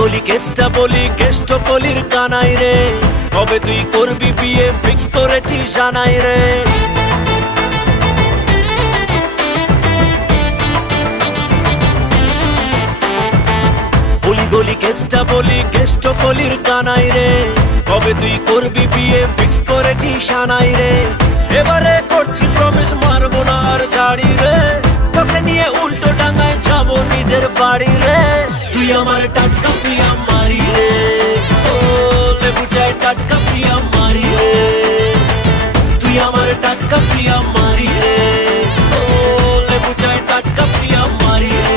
গলি কেষ্টা বলি কেষ্ট কলির কানাই রে, কবে তুই করবি বিয়ে ফিক্স করেছিস জানাই রে। গলি গলি কেষ্টা বলি কেষ্ট কলির কানাই রে, কবে তুই করবি বিয়ে ফিক্স করেছিস জানাই রে। এবারে করছি প্রমিস মারবো না আর ঝাড়ি রে, তোকে নিয়ে উল্টো ডাঙায় যাবো নিজের বাড়ি রে। তুই আমার টাটকা প্রিয়া মারি রে, ও লেবু চায় টাটকা প্রিয়া মারি রে। তুই আমার টাটকা প্রিয়া মারি রে, ও লেবু চায় টাটকা প্রিয়া মারি রে।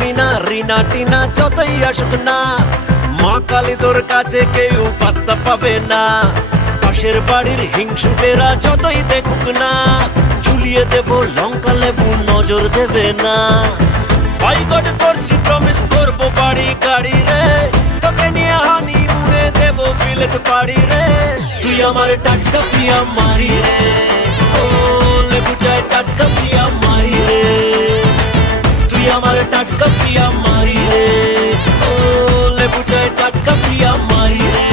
মিনা রিনা টিনা যতই আসুক না, মা কালী তোর কাছে কেউ পাত্তা পাবে না। পাশের বাড়ির হিংসুটেরা যতই দেখুক না, ঝুলিয়ে দেব লঙ্কা লেবু নজর দেবে না। ভাই গড করছি প্রমিস করবো বাড়ি গাড়ি রে, তোকে নিয়ে হানি মুড়ে দেব বিলেত পাড়ি রে। তুই আমার টাটকা প্রিয়া মারি রে, ও লেবু চায় টাটকা প্রিয়া মারি রে। তুই আমার টাটকা প্রিয়া মারি রে, ও লেবু চায় টাটকা প্রিয়া মারি রে।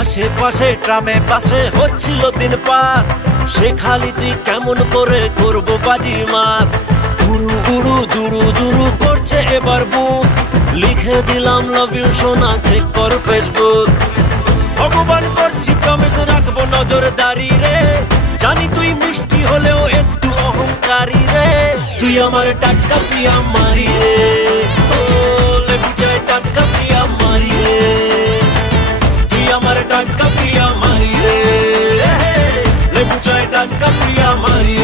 আশেপাশে ট্রামে পাশে হচ্ছিল দিন পার, সে খালি তুই কেমন করে করবো বাজি মার। গুরু গুরু জুরু জুরু করছে এবার বুক, লিখে দিলাম লাভ ইউ সোনা চেক কর ফেসবুক। ভগবান করছি প্রমিস রাখবো নজরদারি রে, জানি তুই মিষ্টি হলেও একটু অহংকারী রে। তুই আমার টাটকা প্রিয়া মারি রে, ও লেবু চায় টাটকা প্রিয়া মারি রে। আমার টাটকা প্রিয়া মারি রে, লেবু চায় টাটকা প্রিয়া মারি